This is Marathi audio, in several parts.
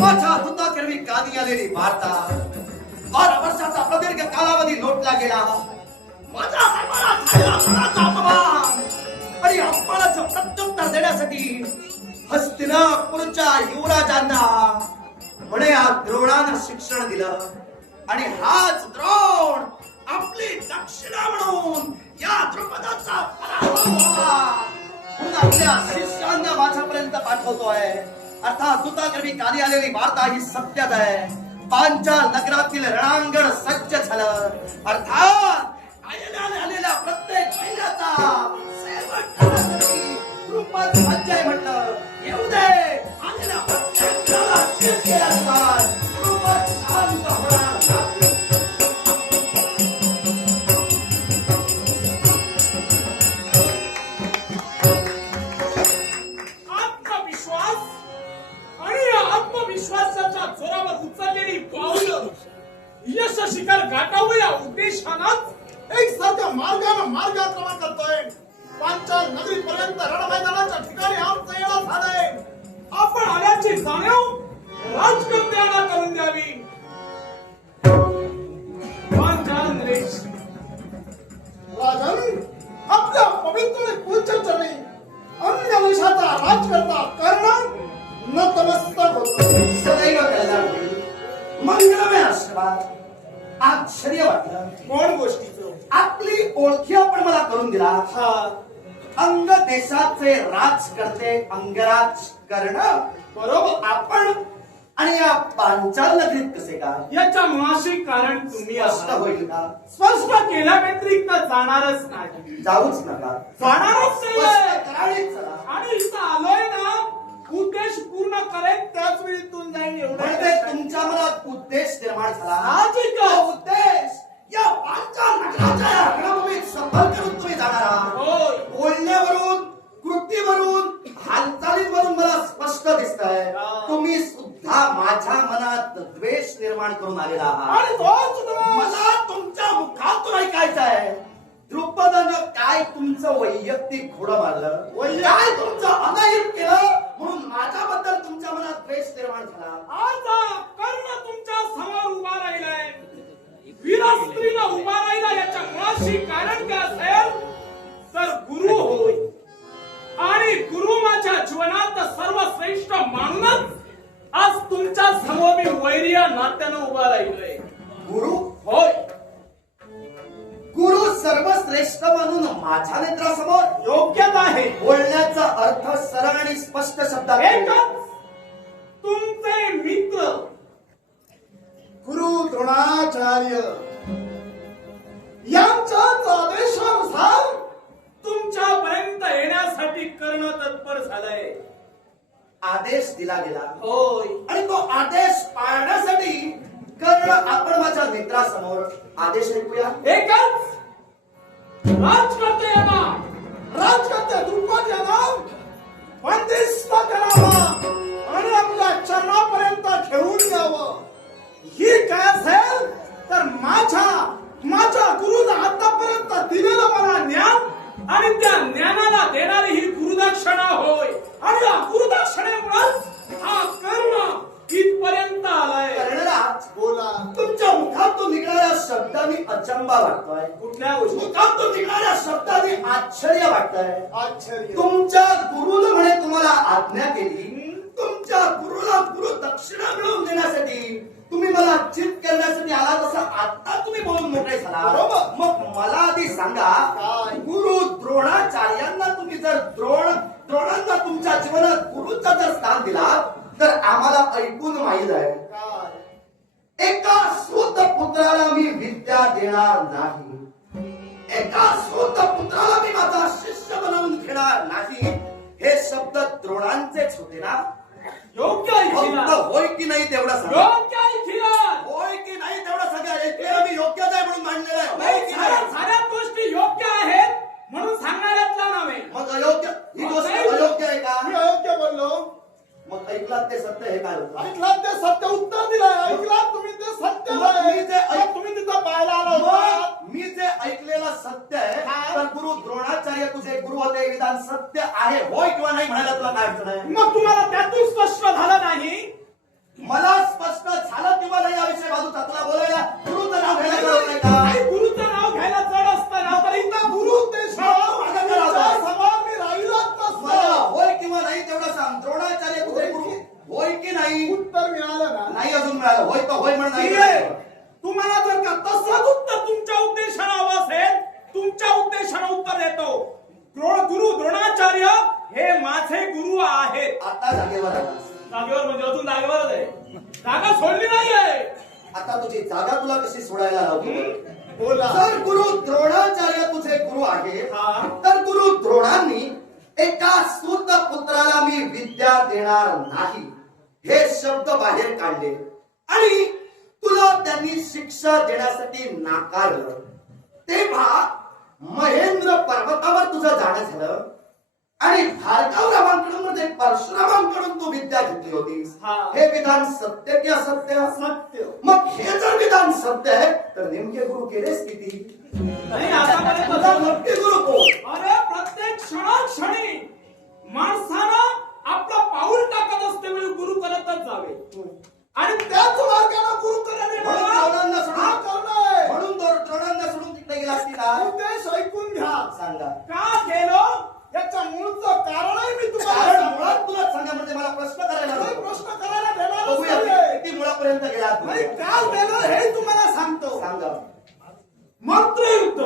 माझ्या हुताकर्वी कानी आलेली वार्ता 12 वर्षाचा प्रदीर्घ कालावधी लोटला गेला. माझ्या धर्माला झालेला मनाचा अपमान आणि अपमानाचं प्रत्युत्तर देण्यासाठी हस्तिनापूरच्या युवराजांना म्हणे या द्रोणानं शिक्षण दिलं आणि हाच द्रोण आपली दक्षिणा म्हणून या द्रुपदाचा पराभव व्हावा म्हणून आपल्या शिष्यांना माझ्यापर्यंत पाठवतोय. अर्थात हुताकर्वी कानी आलेली वार्ता ही सत्यच आहे. पांचाल नगरातील रणांगण सज्ज झालं. अर्थात आलेल्या प्रत्येक महिन्याचा शेवट करण्यासाठी द्रुपद सज्ज आहे म्हटलं. येऊ दे आलेल्या प्रत्येक जणाला चिर केल्याशिवाय द्रुपद शांत होणार नाही. विश्वासाच्या जोरावर उचललेली पाऊलं यश शिखर गाठावं या उद्देशानंच एक सारख्या मार्गाक्रमण करतोय. पांचाल नगरी पर्यंत रणमैदानाच्या ठिकाणी आमचं येणं झालंय. आपण आल्याची जाणीव राजकर्त्यांना करून द्यावी. पांचाल नरेश राजन आपल्या पवित्र पूज्य चरणी अन्य देशाचा राजकर्ता करणं नतमस्तक होतो. सदैव कल्याण मंगलमय आशीर्वाद. आश्चर्य वाटलं. कोण गोष्टीचं? आपली ओळखी आपण मला करून दिला. हा अंग देशाचे राजकर्ते अंगराज करणं बरोबर. आपण आणि या पांचाल नगरीत कसे काय याच्या मुळाशी कारण तुम्ही स्पष्ट होईल का? स्पष्ट केल्या व्यतिरिक्त जाणारच नाही. जाऊच नका. जाणारच स्पष्ट नाही. करावेच चला. आणि इथं आलोय ना उद्देश पूर्ण करेन त्याच वेळी इथून जाईल एवढं. म्हणजे तुमच्या मनात उद्देश निर्माण झाला. साहजिक. तो उद्देश या पांचाल नगराच्या या रणभूमीत सफल करून तुम्ही जाणार आहात. होय. बोलण्यावरून कृतीवरून हालचालींवरून मला स्पष्ट दिसतंय तुम्ही सुद्धा माझ्या मनात द्वेष निर्माण करून आलेला आहात. आणि तोच द्वेष मला तुमच्या मुखातून ऐकायचं आहे. द्रुपदानं काय तुमचं वैयक्तिक घोडं मारलं, काय तुमचं अनाहित केलं म्हणून माझ्याबद्दल तुमच्या मनात द्वेष निर्माण झाला. आज कर्ण तुमच्या समोर उभा राहिलाय. वीरस्त्रीला उभा राहिला याच्या मुळाशी कारण काय असेल तर गुरु होय. आणि गुरु माझ्या जीवनात सर्वश्रेष्ठ मानूनच आज तुमच्या समोर मी वैर्य नात्यानं उभा राहिलोय. गुरु होय. गुरु सर्वश्रेष्ठ म्हणून माझ्या नेत्रासमोर योग्यच आहे. बोलण्याचा अर्थ सरळ आणि स्पष्ट शब्दात एकच तुमचे मित्र गुरु द्रोणाचार्य यांच्याच आदेशानुसार तुमच्यापर्यंत येण्यासाठी कर्ण तत्पर झालंय. आदेश दिला गेला. होय. आणि तो आदेश पाळण्यासाठी कर्ण आपण माझ्या नेत्रासमोर आदेश ऐकूया. एकच राजकर्ते यांना राजकर्ते द्रुपद यांना बंदिस्त करावा आणि आपल्या चरणापर्यंत घेऊन यावं. ही काय असेल तर माझ्या गुरुनं आतापर्यंत दिलेलं मला ज्ञान आणि त्या ज्ञानाला देणारी ही गुरुदक्षिणा होय. आणि या गुरुदक्षिणेमुळेच हा कर्ण इथपर्यंत आलाय. कर्णराज बोला. तुमच्या मुखातून निघणाऱ्या शब्दांनी अचंबा वाटतोय. कुठल्या गोष्टी? मुखातून निघणाऱ्या शब्दांनी आश्चर्य वाटतंय. आश्चर्य. तुमच्या गुरुनं म्हणे तुम्हाला आज्ञा केली. तुमच्या गुरुला गुरु दक्षिणा मिळवून देण्यासाठी तुम्ही मला चित करण्यासाठी आला तसं आता तुम्ही बोलून मोकळे झाला. बरोबर. मग मला आधी सांगा गुरु द्रोणाचार्यांना तुम्ही जर द्रोणांना तुमच्या जीवनात गुरुचा जर स्थान दिला तर आम्हाला ऐकून माहीत आहे एका सूत पुत्राला मी विद्या देणार नाही. एका सूत पुत्राला मी माझा शिष्य बनवून घेणार नाही. हे शब्द द्रोणांचेच होते ना? योग्य फक्त होय की नाही तेवढा सांगा. योग्य होय की नाही तेवढा सांगा. ऐकलेलं मी योग्यच आहे म्हणून मांडलेलं आहे. होय की नाही? साऱ्या गोष्टी योग्य आहेत म्हणून सांगणाऱ्यातला नव्हे. मग अयोग्य ऐकलात ते सत्य हे काय होतं? ऐकलात ते सत्य उत्तर दिलंय. ऐकलात तुम्ही ते सत्य मग आहे. मी जे ऐक- मग तुम्ही तिथं पाहायला आला होता. मी जे ऐकलेलं सत्य आहे हा. तर गुरु द्रोणाचार्य तुझे गुरु होते हे विधान सत्य आहे, होय किंवा नाही म्हणायला तुला काय अडचण आहे? मग तुम्हाला त्यातून स्पष्ट झालं नाही. मला स्पष्ट झालं की मला या विषयी बाजूचा तुला बोलायला गुरुचं नाव घ्यायला कळत नाही का? काही गुरुचं नाव घ्यायला जड असतं ना, तर इथं गुरु ते माझं करावं. समान मी राहिलोच मला नसतो. होय किंवा नाही तेवढं सांग. द्रोणाचार्य तुझे गुरु होय की नाही? उत्तर मिळालं ना. नाही अजून मिळालं. होय तर होय म्हण, नाही ठीक तर आहे. नाही. तुम्हाला जर का तसंच उत्तर तुमच्या उद्देशानं हवं असेल, तुमच्या उद्देशानं उत्तर देतो. गुरु द्रोणाचार्य हे माझे गुरु आहेत. आता जागेवर आलास. जागेवर म्हणजे अजून जागेवरच आहे. जागा सोडली नाहीये. आता तुझी जागा तुला कशी सोडायला लावतो? बोला. जर गुरु द्रोणाचार्य तुझे गुरु आहे हा. तर गुरु द्रोणांनी एका सूत पुत्राला मी विद्या देणार नाही हे शब्द बाहेर काढले आणि तुला त्यांनी शिक्षा देण्यासाठी नाकारलं. तेव्हा महेंद्र पर्वतावर तुझं जाणं झालं आणि भार्गवरावांकडून म्हणजे परशुरामांकडून तू विद्या घेतली होतीस. हा. हे विधान सत्य की असत्य? सत्य. मग हे जर विधान सत्य आहे तर नेमके गुरु केलेस किती? नाही, आतापर्यंत तुझा नक्की गुरु कोण? अरे प्रत्येक क्षणाक्षणी माणसानं आपलं पाऊल टाकत असते वेळी गुरु करतच जावे आणि त्याच मार्गाने गुरु म्हणून द्रोणांना सोडून करणे. म्हणून द्रोणांना सोडून तिकडे गेलास की काय? उद्देश ऐकून घ्या. सांगा. का गेलो याच्या मूळचं कारणही मी तुम्हाला कारण सांगतो. मुळात तुला सांगा म्हणजे मला प्रश्न करायला काही नको. प्रश्न करायला देणारच बघूया नाहीये. किती मुळापर्यंत गेला तू. नाही, काल गेलो हे तुम्हाला सांगतो. सांगा. मंत्रयुद्ध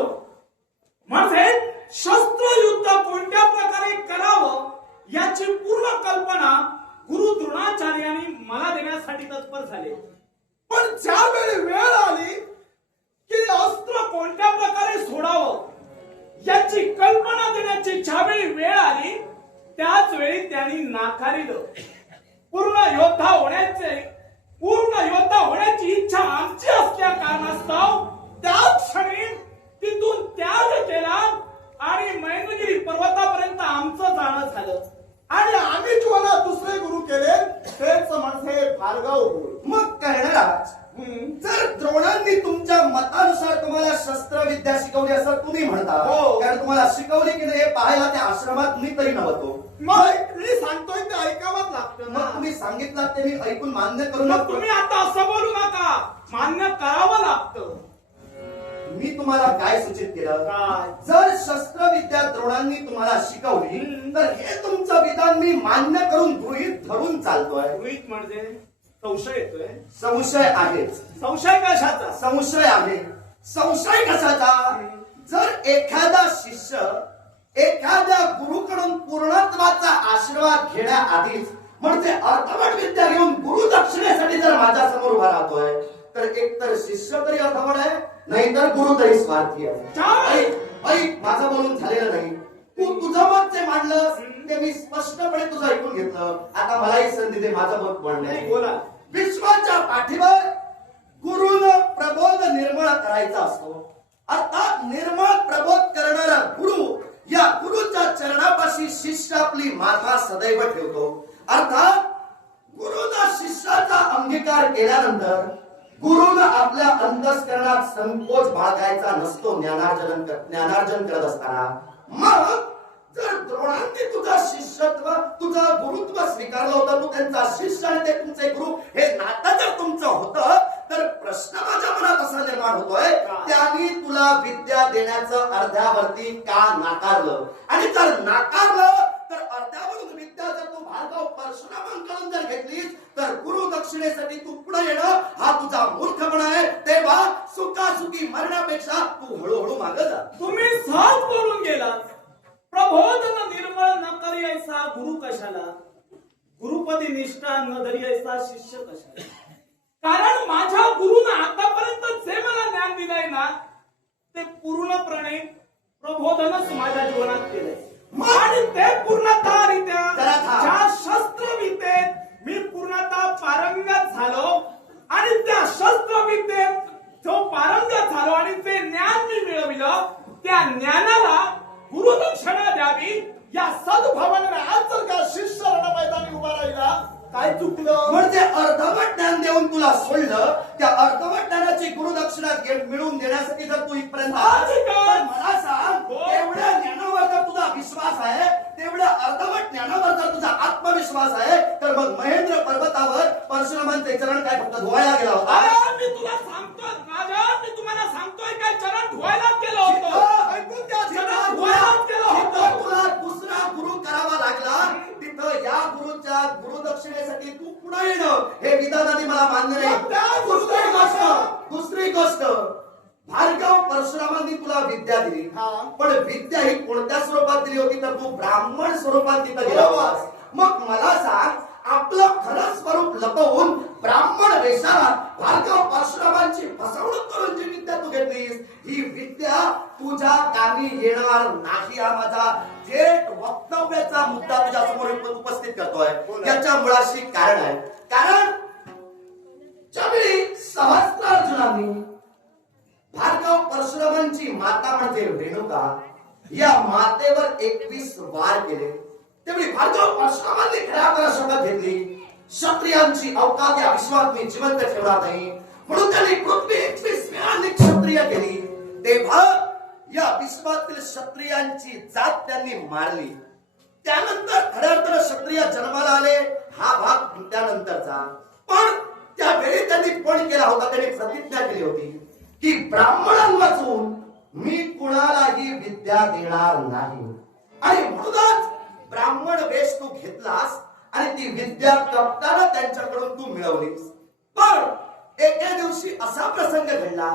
म्हणजे शस्त्रयुद्ध कोणत्या प्रकारे करावं याची पूर्ण कल्पना गुरु द्रोणाचार्यांनी मला देण्यासाठी तत्पर झाले. पण ज्यावेळी वेळ आली की अस्त्र कोणत्या प्रकारे सोडावं याची कल्पना देण्याची ज्यावेळी वेळ आली त्याच वेळी त्यांनी नाकारिलं. पूर्ण योद्धा होण्याची इच्छा आमची असल्या कारणास्तव त्याच क्षणी तिथून त्याग केला आणि महेंद्रगिरी पर्वतापर्यंत आमचं जाणं झालं आणि आम्ही तुम्हाला दुसरे गुरु केले तेच म्हणजे भार्गव गुरु. मग कर्णराज, जर द्रोणांनी तुमच्या मतानुसार तुम्हाला शस्त्रविद्या शिकवली असं तुम्ही म्हणता, हो. कारण तुम्हाला शिकवली की नाही हे पाहायला त्या आश्रमात मी तरी नव्हतो. मग मी सांगतोय ते ऐकावंच लागतं मग ना. तुम्ही सांगितलं ते मी ऐकून मान्य करू मग नका. तुम्ही आता असं बोलू नका. मान्य करावं लागतं. मी तुम्हाला काय सूचित केलं? काय? जर शस्त्रविद्या द्रोणांनी तुम्हाला शिकवली तर हे तुमचं विधान मी मान्य करून गृहीत धरून चालतोय. गृहीत म्हणजे संशय येतोय. संशय आहेच. संशय कशाचा? संशय आहे. संशय कशाचा? जर एखादा शिष्य एखाद्या गुरुकडून पूर्णत्वाचा आशीर्वाद घेण्याआधीच म्हणजे अर्धवट विद्या घेऊन गुरु दक्षिणेसाठी जर माझ्या समोर उभा राहतोय तर एकतर शिष्य तरी अर्धवट आहे नाहीतर गुरु तरी स्वार्थी आहे. ऐक, माझं बोलून झालेलं नाही. तू तुझं मत जे मांडलंस ते मी स्पष्टपणे तुझं ऐकून घेतलं. आता मलाही संधी दे माझं मत मांडण्याची. बोला. विश्वाच्या पाठीवर गुरुनं प्रबोध निर्मळ करायचा असतो. अर्थात निर्मळ प्रबोध करणारा गुरु या गुरुच्या चरणापाशी शिष्य आपली माथा सदैव ठेवतो. अर्थात गुरुना शिष्याचा अंगीकार केल्यानंतर गुरुनं आपल्या अंतःकरणात संकोच बाळगायचा नसतो ज्ञानार्जन करत असताना. मग जर द्रोणांनी तुझं शिष्यत्व तुझं गुरुत्व स्वीकारलं होतं, तू त्यांचा शिष्य आणि ते तुमचे गुरु हे नातं जर तुमचं होतं तर प्रश्न माझ्या मनात असा निर्माण होतोय त्यांनी तुला विद्या देण्याचं अर्ध्यावरती का नाकारलं? आणि जर नाकारलं तर अर्ध्यावरून विद्या जर तू भार्गव परशुरामांकडून जर घेतलीस तर गुरु दक्षिणेसाठी तू पुढे येणं हा तुझा मूर्खपणा आहे. तेव्हा सुखासुखी मरण्यापेक्षा तू हळूहळू मागे जा. तुम्ही सहज बोलून गेलात. प्रबोधन निर्मळ न करी ऐसा गुरु कशाला, गुरुपदी निष्ठा न धरी ऐसा शिष्य कशाला. कारण माझ्या गुरुनं आतापर्यंत जे मला ज्ञान दिलंय ना ते पूर्णपणे प्रबोधनच माझ्या जीवनात केलंय आणि ते पूर्णतःरित्या ज्या शस्त्रविद्येत मी पूर्णतः पारंगत झालो आणि त्या शस्त्रविद्येत जो पारंगत झालो आणि ते ज्ञान मी मिळविलं त्या ज्ञानाला गुरुदक्षिणा द्यावी या सद्भावनेने आज जर का शिष्य रणमैदानी उभा राहिला काय चूक विश्वास आहे तर मग महेंद्र पर्वतावर परशुरामांचे चरण काय फक्त धुवायला गेला होता? अरे मी तुला सांगतोय राजा, मी तुम्हाला सांगतोय काय चरण धुवायलाच गेलो होतो. ऐकून घ्या, चरण धुवायलाच गेलो होतो. जिथं तुला दुसरा गुरु करावा लागला तिथं या गुरुच्या गुरुदक्षिणेसाठी तू पुढे येणं हे विधानाने मला मान्य नाही. दुसरी गोष्ट भार्गव परशुरामांनी तुला विद्या दिली, पण विद्या ही कोणत्या स्वरूपात दिली होती तर तू ब्राह्मण स्वरूपात तिथं गेला होतास. मग मला सांग, आपलं खरं स्वरूप लपवून ब्राह्मण वेशात भार्गव परशुरामांची फसवणूक करून जी विद्या तू घेतलीस ही विद्या तुझ्या कामी येणार नाही. हा माझा थेट वक्तव्याचा मुद्दा तुझ्या समोर उपस्थित करतोय. याच्या मुळाशी कारण आहे. कारण ज्यावेळी सहस्त्रार्जुनांनी भार्गव परशुरामांची माता म्हणजे रेणुका या मातेवर 21 वार केले त्यावेळी भार्गव परशुरामांनी खऱ्या शपथ घेतली, क्षत्रियांची अवकात या विश्वात मी जिवंत ठेवणार नाही, म्हणून त्यांनी पृथ्वी 21 वेळा क्षत्रिय केली. तेव्हा या विश्वातील क्षत्रियांची जात त्यांनी मारली. त्यानंतर खऱ्या अर्थानं क्षत्रिय जन्माला आले हा भाग त्यानंतरचा. पण त्यावेळी त्यांनी पण केला होता, त्यांनी प्रतिज्ञा केली होती की ब्राह्मणांपासून मी कुणालाही विद्या देणार नाही. आणि म्हणूनच ब्राह्मण वेश तू घेतलास आणि ती विद्या कप्ताना त्यांच्याकडून तू मिळवलीस. पण एके दिवशी असा प्रसंग घडला,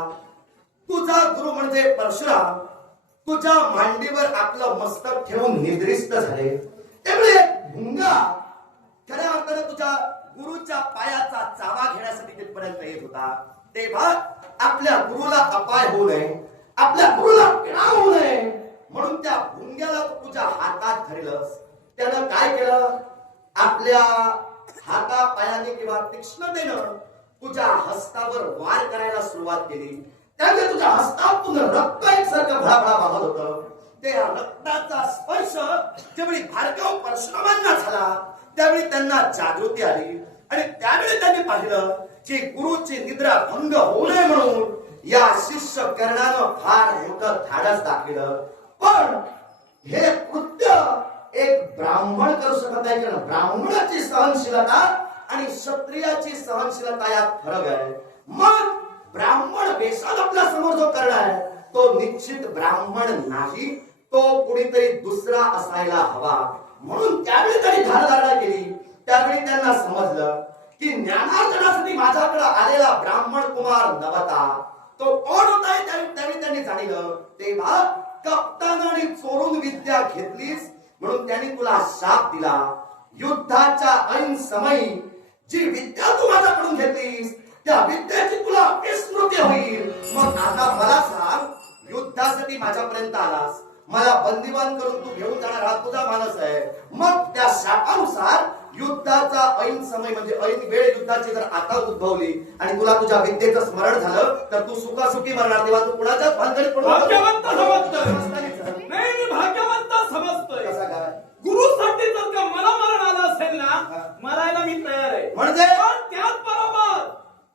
तुझा गुरु म्हणजे परशुराम तुझ्या मांडीवर आपलं मस्तक ठेवून निद्रिस्त झाले. त्यामुळे भुंगा खऱ्या अर्थानं तुझ्या गुरुच्या पायाचा चावा घेण्यासाठी तिथपर्यंत येत होता. तेव्हा आपल्या गुरुला अपाय होऊ नये, आपल्या गुरुला पीडा होऊ नये म्हणून त्या भुंग्याला तुझ्या हातात धरलंस. त्यानं काय केलं, आपल्या हाता पायाने किंवा तीक्ष्णतेनं तुझ्या हस्तावर वार करायला सुरुवात केली. त्यामुळे तुझ्या हस्तातून रक्त एकसारखं भळाभळा वाहत होतं. त्या रक्ताचा स्पर्श ज्यावेळी भार्गव परशुरामांना झाला त्यावेळी त्यांना जागृती आली आणि त्यावेळी त्यांनी पाहिलं की गुरुची निद्रा भंग होऊ नये म्हणून या शिष्य कर्णानं फार मोठं धाडस दाखवलं. पण हे कृत्य एक ब्राह्मण करू शकत नाही, कारण ब्राह्मणाची सहनशीलता आणि क्षत्रियाची सहनशीलता यात फरक आहे. मग ब्राह्मण वेशात आपल्या समोर जो कर्ण आहे तो निश्चित ब्राह्मण नाही, तो कुणीतरी दुसरा असायला हवा. म्हणून त्यावेळी त्यांनी धारधारणा केली. त्यावेळी त्यांना समजलं की ज्ञानार्जनासाठी माझ्याकडे आलेला ब्राह्मण कुमार नव्हता, तो कोण होता त्यावेळी त्यांनी जाणलं. तेव्हा कप्तान आणि चोरून विद्या घेतलीस म्हणून त्यांनी तुला शाप दिला. युद्धाच्या ऐन समयी जी विद्या तू माझ्याकडून घेतलीस त्या विद्याची तुला विस्मृती होईल. मग आता मला सांग, युद्धासाठी माझ्यापर्यंत आलास, मला बंदिवान करून तू घेऊन जाणार हा तुझा मानस आहे. मग त्या शापानुसार युद्धाचा ऐन समय म्हणजे ऐन वेळ युद्धाची जर आता उद्भवली आणि तुला तुझ्या विद्येचं स्मरण झालं तर तू सुखासुखी मरणार. तेव्हा तू कुणाच्याच भानगडीत पडू नको. भाग्यवंत समजतोय. नाही मी भाग्यवंत समजतोय. कसा काय? गुरुसाठी जर का मला मरण आलं असेल ना, मरायला मी तयार आहे. म्हणजे पण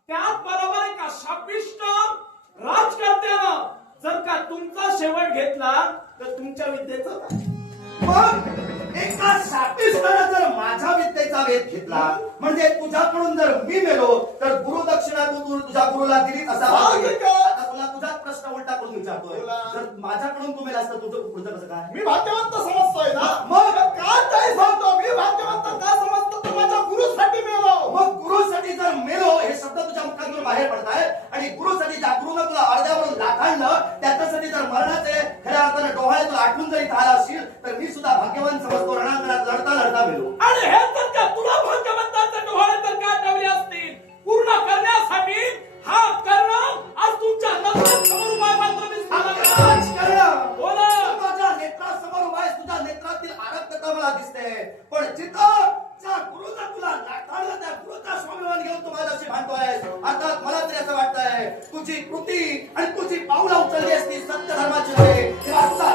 त्याचबरोबर एका शापिष्ट राजकर्त्यानं जर का तुमचा शेवट घेतला तर तुमच्या विद्येचं काय? मग एका शापिष्ठानं जर माझ्या विद्येचा वेध घेतला म्हणजे तुझ्याकडून जर मी मेलो तर गुरुदक्षिणा तू तुझ्या गुरुला दिली असा आता तुला तुझाच प्रश्न उलटा करून विचारतोय. जर माझ्याकडून तू मेलास तर तुझं पुढचं कसं काय? मी भाग्यवंत समजतोय ना. मग काय काय सांगतो मी भाग्यवंत का समजतो तर माझ्या गुरुसाठी मेलो. मग गुरुसाठी जर मेलो हे शब्द तुझ्या मुखातून बाहेर पडताय आणि गुरुसाठी ज्या गुरुनं तुला अर्ध्यावरून लाथांडलं त्याच्यासाठी जर मरणाचे खऱ्या अर्थाने डोहाळे तुला आठवून जरी झाला असशील तर मी सुद्धा भाग्यवान समजतो. रणांगणात लढता लढता मेलो. आणि हे तर का तुला भाग्यवंताचे डोहाळे तर का ठेवले असतील पूर्ण करण्यासाठी हा कर्ण आज तुमच्या नजरेसमोर उभा आहे. मात्र मी बोला माझ्या नेत्रासमोर उभा आहेस, तुझ्या नेत्रातील आरक्तता मला दिसते. पण जिथं ज्या गुरुचा तुला लाथाडलं त्या गुरुचा स्वाभिमान घेऊन तू माझ्याशी भांडतोयस. अर्थात मला तरी असं वाटतंय तुझी कृती आणि तुझी पावलं उचलली असती सत्य धर्माची तेव्हा तुझा